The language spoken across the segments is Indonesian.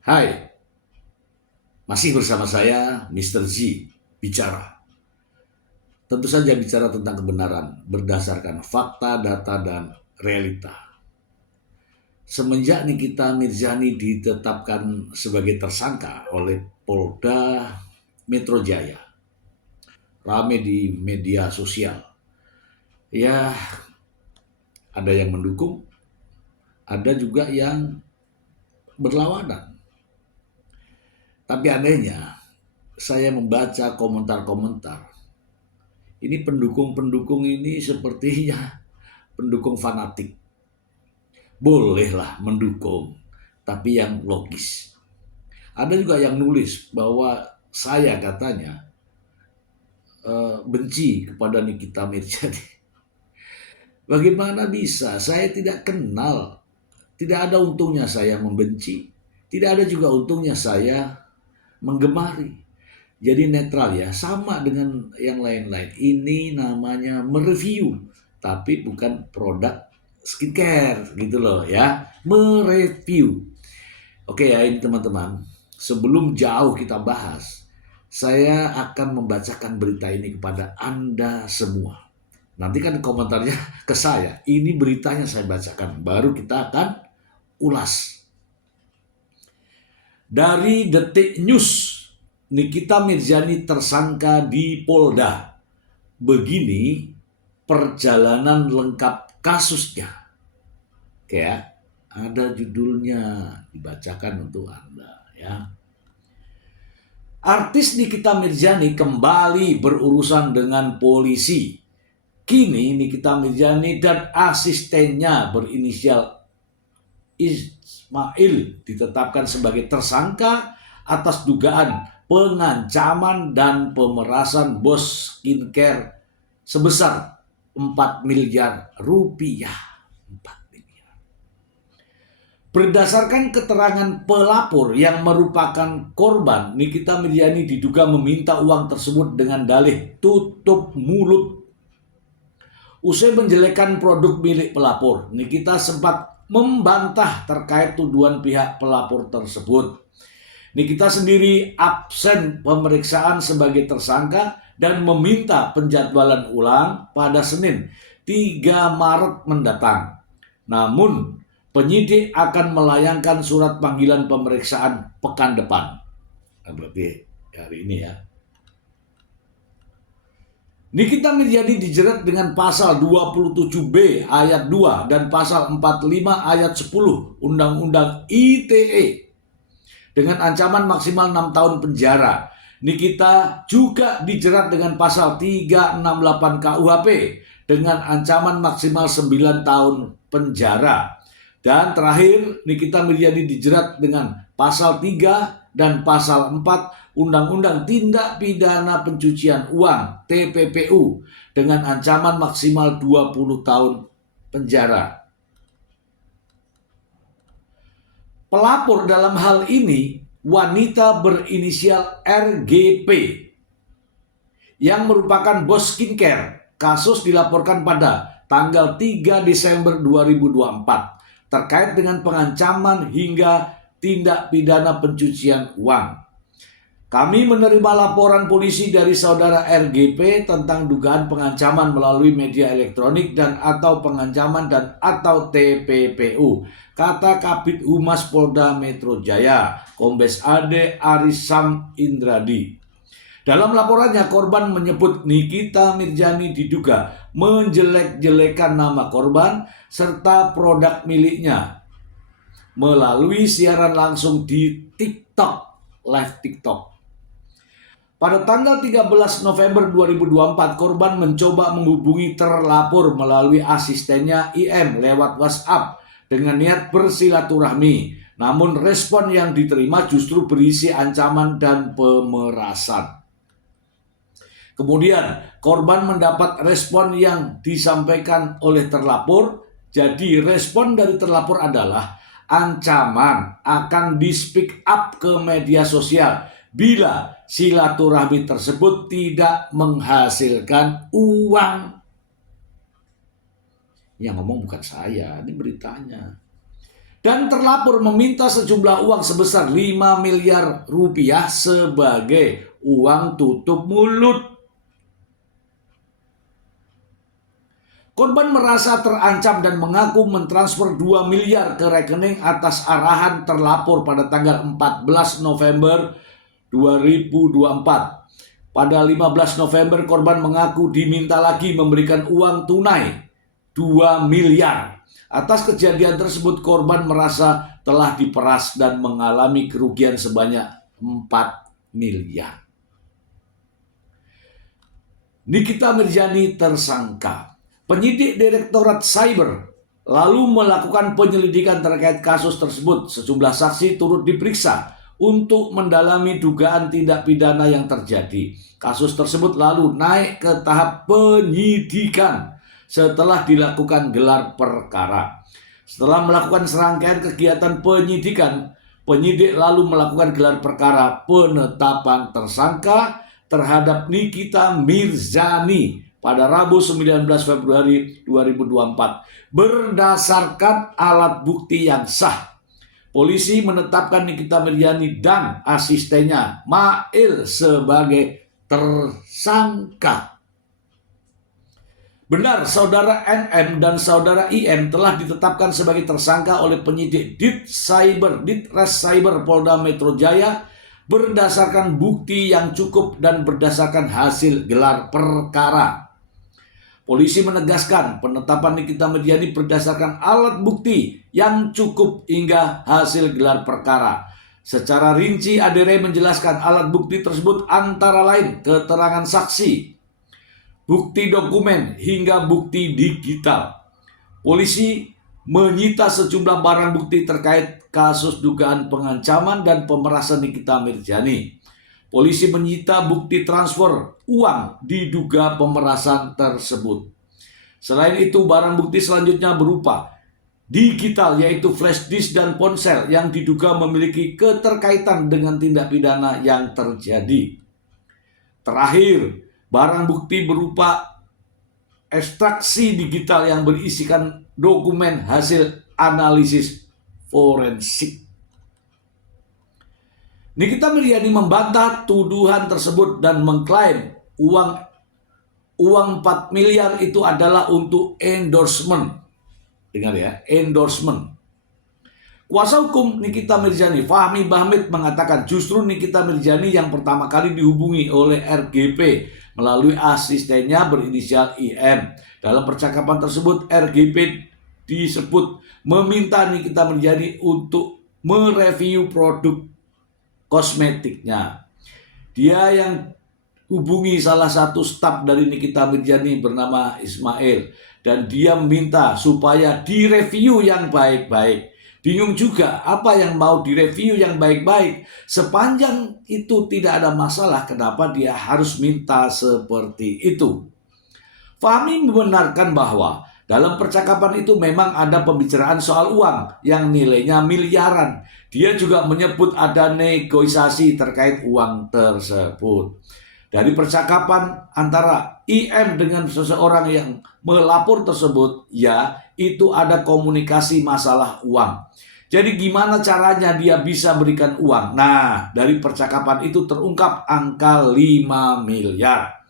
Hai, masih bersama saya Mr. Z bicara. Tentu saja bicara tentang kebenaran berdasarkan fakta, data, dan realita. Semenjak Nikita Mirzani ditetapkan sebagai tersangka oleh Polda Metro Jaya, rame di media sosial. Ya, ada yang mendukung, ada juga yang berlawanan. Tapi anehnya, saya membaca komentar-komentar. Ini pendukung-pendukung ini sepertinya pendukung fanatik. Bolehlah mendukung, tapi yang logis. Ada juga yang nulis bahwa saya katanya benci kepada Nikita Mirzani. Bagaimana bisa? Saya tidak kenal. Tidak ada untungnya saya membenci. Tidak ada juga untungnya saya menggemari. Jadi netral ya, sama dengan yang lain-lain. Ini namanya mereview, tapi bukan produk skincare gitu loh ya. Mereview. Oke ya ini teman-teman, sebelum jauh kita bahas, saya akan membacakan berita ini kepada Anda semua. Nanti kan komentarnya ke saya, ini beritanya saya bacakan, baru kita akan ulas. Dari Detik News, Nikita Mirzani tersangka di Polda. Begini perjalanan lengkap kasusnya. Oke ya, ada judulnya, dibacakan untuk Anda ya. Artis Nikita Mirzani kembali berurusan dengan polisi. Kini Nikita Mirzani dan asistennya berinisial Ismail ditetapkan sebagai tersangka atas dugaan pengancaman dan pemerasan bos skincare sebesar 4 miliar rupiah. 4 miliar. Berdasarkan keterangan pelapor yang merupakan korban, Nikita Mirzani diduga meminta uang tersebut dengan dalih tutup mulut. Usai menjelekkan produk milik pelapor, Nikita sempat membantah terkait tuduhan pihak pelapor tersebut. Nikita sendiri absen pemeriksaan sebagai tersangka dan meminta penjadwalan ulang pada Senin 3 Maret mendatang. Namun, penyidik akan melayangkan surat panggilan pemeriksaan pekan depan. Nah, berarti hari ini ya. Nikita Mirzani dijerat dengan pasal 27B ayat 2 dan pasal 45 ayat 10 Undang-Undang ITE dengan ancaman maksimal 6 tahun penjara. Nikita juga dijerat dengan pasal 368 KUHP dengan ancaman maksimal 9 tahun penjara. Dan terakhir, Nikita Mirzani dijerat dengan pasal 3 dan pasal 4 Undang-Undang Tindak Pidana Pencucian Uang TPPU dengan ancaman maksimal 20 tahun penjara. Pelapor dalam hal ini wanita berinisial RGP yang merupakan bos skincare. Kasus dilaporkan pada tanggal 3 Desember 2024 terkait dengan pengancaman hingga tindak pidana pencucian uang. Kami menerima laporan polisi dari saudara RGP tentang dugaan pengancaman melalui media elektronik dan atau pengancaman dan atau TPPU, kata Kabid Humas Polda Metro Jaya, Kombes Ade Arisam Indradi. Dalam laporannya, korban menyebut Nikita Mirzani diduga menjelek-jelekan nama korban serta produk miliknya melalui siaran langsung di TikTok, live TikTok. Pada tanggal 13 November 2024, korban mencoba menghubungi terlapor melalui asistennya IM lewat WhatsApp dengan niat bersilaturahmi. Namun respon yang diterima justru berisi ancaman dan pemerasan. Kemudian korban mendapat respon yang disampaikan oleh terlapor. Jadi respon dari terlapor adalah ancaman akan di-speak up ke media sosial bila silaturahmi tersebut tidak menghasilkan uang. Yang ngomong bukan saya, ini beritanya. dan terlapor meminta sejumlah uang sebesar 5 miliar rupiah sebagai uang tutup mulut. Korban merasa terancam dan mengaku mentransfer 2 miliar ke rekening atas arahan terlapor pada tanggal 14 November 2024. Pada 15 November korban mengaku diminta lagi memberikan uang tunai 2 miliar. Atas kejadian tersebut korban merasa telah diperas dan mengalami kerugian sebanyak 4 miliar. Nikita Mirzani tersangka. Penyidik Direktorat Cyber lalu melakukan penyelidikan terkait kasus tersebut. Sejumlah saksi turut diperiksa untuk mendalami dugaan tindak pidana yang terjadi. Kasus tersebut lalu naik ke tahap penyidikan setelah dilakukan gelar perkara. Setelah melakukan serangkaian kegiatan penyidikan, penyidik lalu melakukan gelar perkara penetapan tersangka terhadap Nikita Mirzani pada Rabu 19 Februari 2024 berdasarkan alat bukti yang sah. Polisi menetapkan Nikita Mirzani dan asistennya Mail sebagai tersangka. Benar, saudara NM dan saudara IM telah ditetapkan sebagai tersangka oleh penyidik Ditres Cyber Polda Metro Jaya berdasarkan bukti yang cukup dan berdasarkan hasil gelar perkara. Polisi menegaskan penetapan Nikita Mirzani berdasarkan alat bukti yang cukup hingga hasil gelar perkara. Secara rinci, ADR menjelaskan alat bukti tersebut antara lain keterangan saksi, bukti dokumen, hingga bukti digital. Polisi menyita sejumlah barang bukti terkait kasus dugaan pengancaman dan pemerasan Nikita Mirzani. Polisi menyita bukti transfer uang diduga pemerasan tersebut. Selain itu, barang bukti selanjutnya berupa digital, yaitu flash disk dan ponsel yang diduga memiliki keterkaitan dengan tindak pidana yang terjadi. Terakhir, barang bukti berupa ekstraksi digital yang berisikan dokumen hasil analisis forensik. Nikita Mirzani membantah tuduhan tersebut dan mengklaim uang 4 miliar itu adalah untuk endorsement. Dengar ya, endorsement. Kuasa hukum Nikita Mirzani, Fahmi Bahmid, mengatakan justru Nikita Mirzani yang pertama kali dihubungi oleh RGP melalui asistennya berinisial IM. Dalam percakapan tersebut, RGP disebut meminta Nikita Mirzani untuk mereview produk kosmetiknya. Dia yang hubungi salah satu staf dari Nikita Mirzani bernama Ismail, dan dia meminta supaya direview yang baik-baik. Bingung juga apa yang mau direview yang baik-baik. Sepanjang itu tidak ada masalah, kenapa dia harus minta seperti itu? Fahmi membenarkan bahwa dalam percakapan itu memang ada pembicaraan soal uang yang nilainya miliaran. Dia juga menyebut ada negosiasi terkait uang tersebut. Dari percakapan antara IM dengan seseorang yang melapor tersebut, ya, itu ada komunikasi masalah uang. Jadi gimana caranya dia bisa berikan uang? Nah, dari percakapan itu terungkap angka 5 miliar.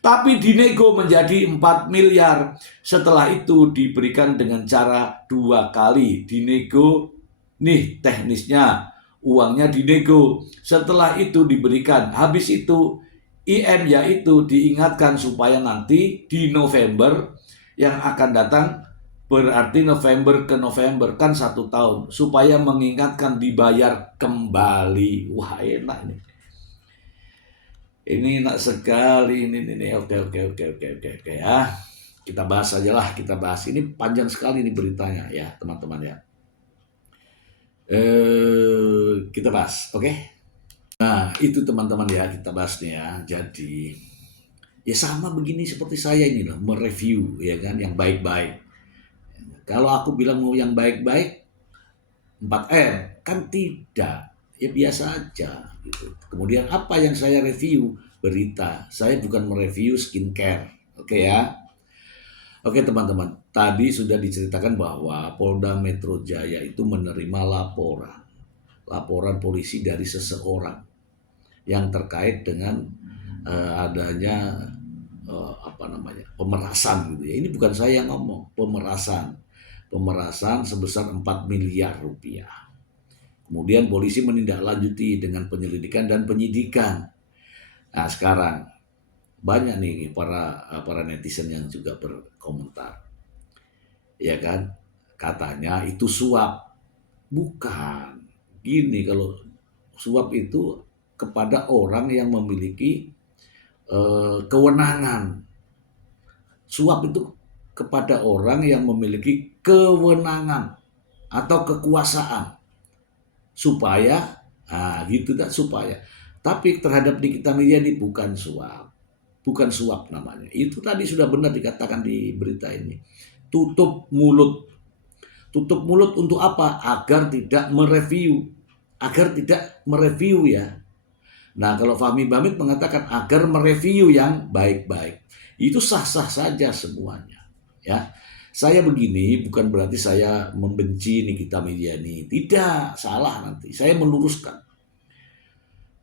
Tapi dinego menjadi 4 miliar. Setelah itu diberikan dengan cara 2 kali. Dinego, nih teknisnya, uangnya dinego. Setelah itu diberikan. Habis itu IM yaitu diingatkan supaya nanti di November yang akan datang, berarti November ke November kan 1 tahun, supaya mengingatkan dibayar kembali. Wah, enak ini. Ini enak sekali ini. Oke ya. Kita bahas aja lah, kita bahas. Ini panjang sekali ini beritanya ya, teman-teman ya. Kita bahas, oke? Nah, itu teman-teman ya, kita bahas nih ya. Jadi ya sama begini seperti saya ini loh, mereview ya kan yang baik-baik. Kalau aku bilang mau yang baik-baik 4M, kan tidak. Ya biasa aja gitu. Kemudian apa yang saya review? Berita. Saya bukan mereview skincare. Oke ya. Oke teman-teman, tadi sudah diceritakan bahwa Polda Metro Jaya itu menerima laporan polisi dari seseorang yang terkait dengan adanya pemerasan gitu ya. Ini bukan saya yang ngomong, pemerasan sebesar 4 miliar rupiah. Kemudian polisi menindaklanjuti dengan penyelidikan dan penyidikan. Nah sekarang banyak nih para netizen yang juga berkomentar, ya kan? Katanya itu suap. Bukan. Gini, kalau suap itu kepada orang yang memiliki kewenangan. Suap itu kepada orang yang memiliki kewenangan atau kekuasaan supaya, gitu kan, supaya. Tapi terhadap Nikita Mirzani bukan suap namanya. Itu tadi sudah benar dikatakan di berita ini. Tutup mulut. Tutup mulut untuk apa? Agar tidak mereview ya. Nah, kalau Fahmi Bamit mengatakan agar mereview yang baik-baik. Itu sah-sah saja semuanya. Ya. Saya begini bukan berarti saya membenci Nikita Mirzani. Tidak, salah nanti. Saya meluruskan.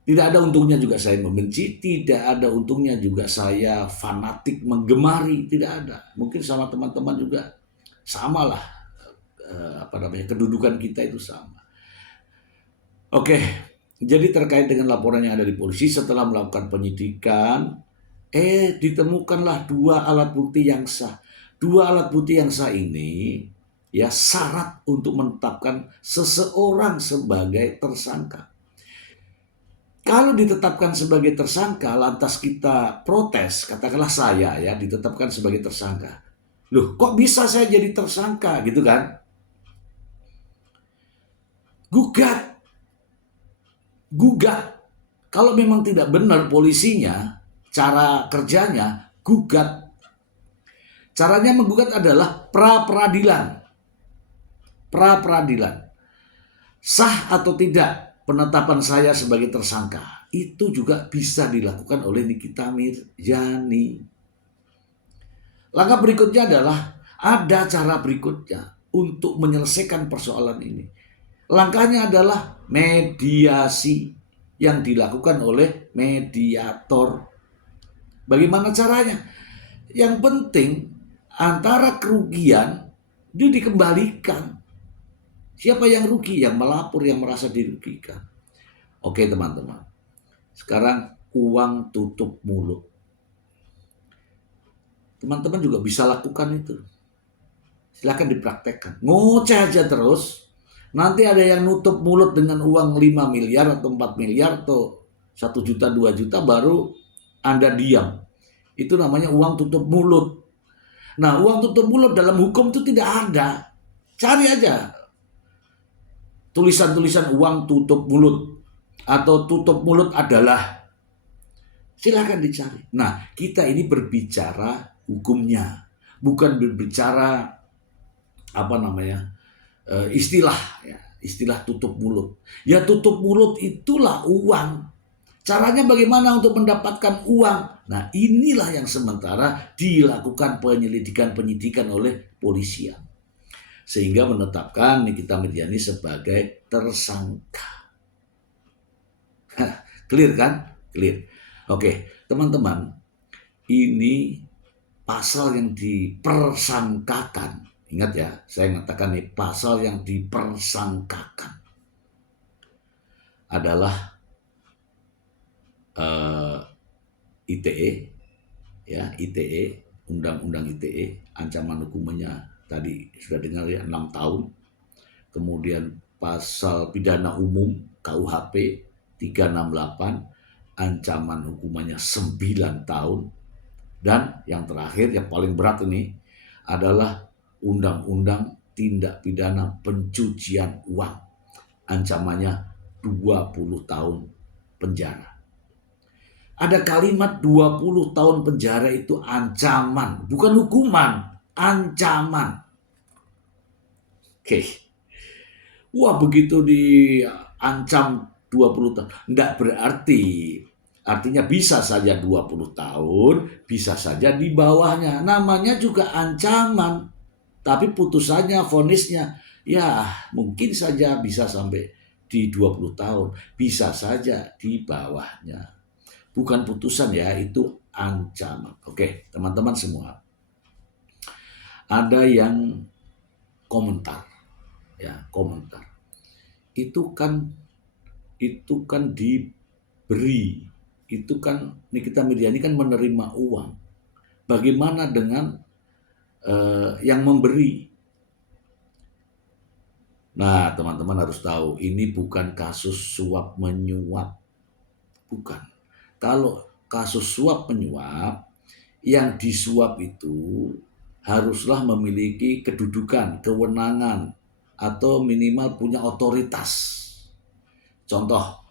Tidak ada untungnya juga saya membenci, tidak ada untungnya juga saya fanatik menggemari, tidak ada. Mungkin sama teman-teman juga samalah, kedudukan kita itu sama. Oke, jadi terkait dengan laporan yang ada di polisi setelah melakukan penyidikan, ditemukanlah 2 alat bukti yang sah. 2 alat bukti yang sah ini ya syarat untuk menetapkan seseorang sebagai tersangka. Kalau ditetapkan sebagai tersangka, lantas kita protes, katakanlah saya ya ditetapkan sebagai tersangka. Loh, kok bisa saya jadi tersangka gitu kan? Gugat. Kalau memang tidak benar polisinya, cara kerjanya, gugat. Caranya menggugat adalah pra-peradilan. Sah atau tidak penetapan saya sebagai tersangka, itu juga bisa dilakukan oleh Nikita Mirzani. Langkah berikutnya adalah ada cara berikutnya untuk menyelesaikan persoalan ini. Langkahnya adalah mediasi yang dilakukan oleh mediator. Bagaimana caranya? Yang penting antara kerugian itu dikembalikan. Siapa yang rugi? Yang melapor, yang merasa dirugikan. Oke teman-teman. Sekarang uang tutup mulut. Teman-teman juga bisa lakukan itu. Silahkan dipraktekkan. Ngoceh aja terus. Nanti ada yang nutup mulut dengan uang 5 miliar atau 4 miliar atau 1 juta, 2 juta baru Anda diam. Itu namanya uang tutup mulut. Nah, uang tutup mulut dalam hukum itu tidak ada. Cari aja tulisan-tulisan uang tutup mulut atau tutup mulut adalah. Silahkan dicari. Nah, kita ini berbicara hukumnya, bukan berbicara istilah tutup mulut. Ya tutup mulut itulah uang. Caranya bagaimana untuk mendapatkan uang? Nah inilah yang sementara dilakukan penyidikan oleh polisian. Sehingga menetapkan Nikita Mirzani sebagai tersangka. Clear kan? Clear. Oke teman-teman, ini pasal yang dipersangkakan. Ingat ya, saya mengatakan nih pasal yang dipersangkakan adalah ITE, ya ITE, Undang-Undang ITE, ancaman hukumannya tadi sudah dengar ya 6 tahun. Kemudian pasal pidana umum KUHP 368, ancaman hukumannya 9 tahun. Dan yang terakhir yang paling berat ini adalah Undang-Undang Tindak Pidana Pencucian Uang. Ancamannya 20 tahun penjara. Ada kalimat 20 tahun penjara itu ancaman, bukan hukuman, ancaman. Oke. Wah, begitu diancam 20 tahun. Enggak berarti Artinya bisa saja 20 tahun, bisa saja di bawahnya. Namanya juga ancaman. Tapi putusannya, vonisnya, ya mungkin saja bisa sampai di 20 tahun. Bisa saja di bawahnya. Bukan putusan ya, itu ancaman. Oke, teman-teman semua. Ada yang komentar. Ya, komentar. Itu kan diberi. Itu kan Nikita Mirzani kan menerima uang. Bagaimana dengan yang memberi? Nah, teman-teman harus tahu, ini bukan kasus suap menyuap. Bukan. Kalau kasus suap menyuap, yang disuap itu haruslah memiliki kedudukan, kewenangan, atau minimal punya otoritas. Contoh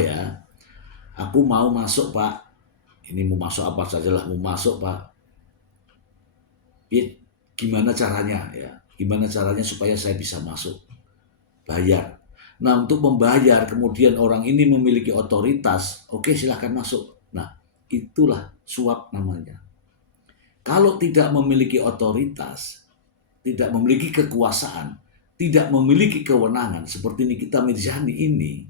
ya, aku mau masuk Pak, ini mau masuk apa sajalah, mau masuk Pak. Gimana caranya ya? Gimana caranya supaya saya bisa masuk? Bayar. Nah, untuk membayar kemudian orang ini memiliki otoritas, oke silahkan masuk. Nah, itulah suap namanya. Kalau tidak memiliki otoritas, tidak memiliki kekuasaan, tidak memiliki kewenangan seperti Nikita Mirzani ini,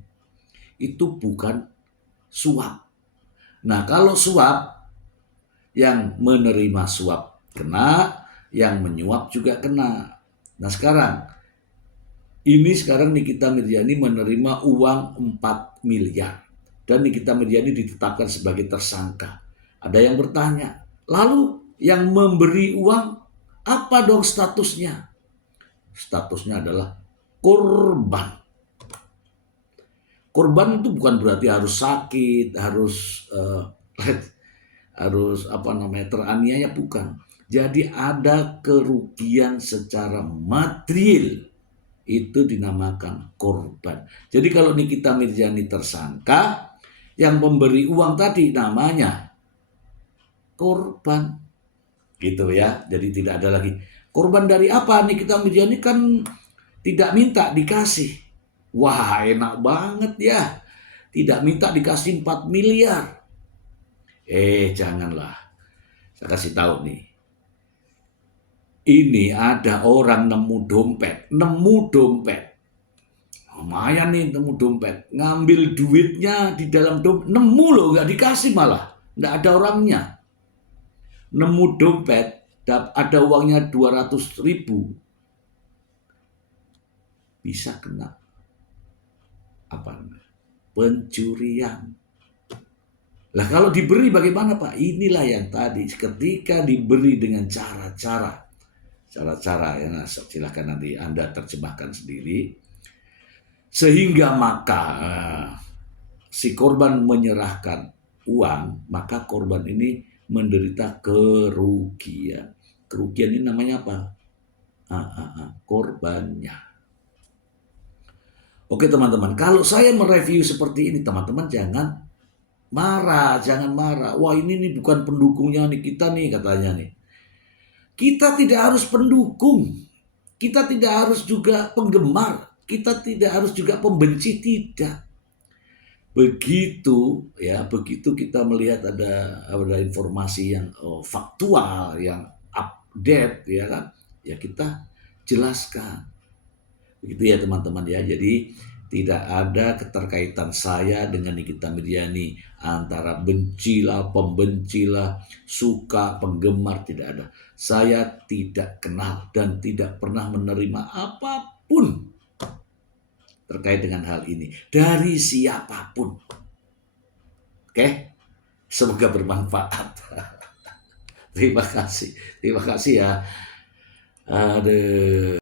itu bukan suap. Nah, kalau suap, yang menerima suap kena, yang menyuap juga kena. Nah, sekarang Nikita Mirzani menerima uang 4 miliar. Dan Nikita Mirzani ditetapkan sebagai tersangka. Ada yang bertanya, lalu yang memberi uang apa dong statusnya? Statusnya adalah korban. Korban itu bukan berarti harus sakit, harus teraniaya, bukan. Jadi ada kerugian secara material, itu dinamakan korban. Jadi kalau Nikita Mirzani tersangka, yang memberi uang tadi namanya korban, gitu ya. Jadi tidak ada lagi korban dari apa. Nikita Mirzani kan tidak minta, dikasih. Wah, enak banget ya. Tidak minta dikasih 4 miliar. Janganlah. Saya kasih tahu nih. Ini ada orang nemu dompet. Lumayan nih nemu dompet. Ngambil duitnya di dalam dompet. Nemu loh, nggak dikasih malah. Nggak ada orangnya. Nemu dompet, ada uangnya 200.000. Bisa kena pencurian. Lah kalau diberi bagaimana Pak? Inilah yang tadi, ketika diberi dengan cara-cara ya, silahkan nanti Anda terjemahkan sendiri, sehingga maka si korban menyerahkan uang, maka korban ini menderita kerugian. Kerugian ini namanya apa? Korbannya. Oke teman-teman, kalau saya mereview seperti ini, teman-teman jangan marah. Wah ini bukan pendukungnya nih kita nih, katanya nih. Kita tidak harus pendukung, kita tidak harus juga penggemar, kita tidak harus juga pembenci, tidak. Begitu kita melihat ada informasi yang faktual, yang update, ya kan? Ya kita jelaskan. Begitu ya teman-teman ya. Jadi tidak ada keterkaitan saya dengan Nikita Mirzani, antara bencilah, pembencilah, suka, penggemar, tidak ada. Saya tidak kenal dan tidak pernah menerima apapun terkait dengan hal ini dari siapapun. Oke? Semoga bermanfaat. Terima kasih ya. Aduh.